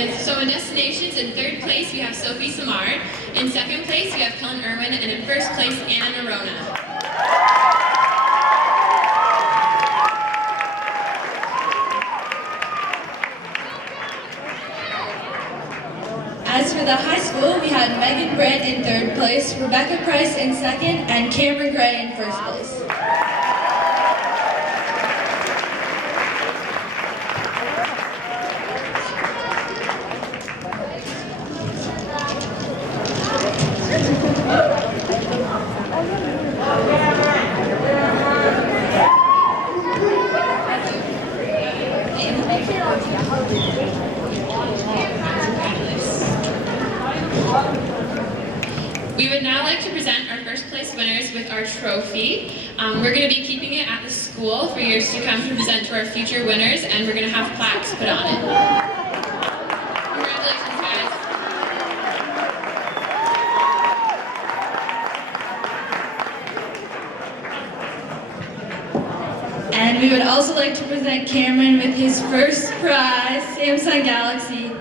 So in destinations, in third place, we have Sophie Samard. In second place, we have Helen Irwin. And in first place, Anna Nerona. As for the high school, we had Megan Brandt in third place, Rebecca Price in second, and Cameron Gray in first place. We would now like to present our first place winners with our trophy. We're going to be keeping it at the school for years to come to present to our future winners, and we're going to have plaques put on it. Congratulations, guys. And we would also like to present Cameron with his first prize, Samsung Galaxy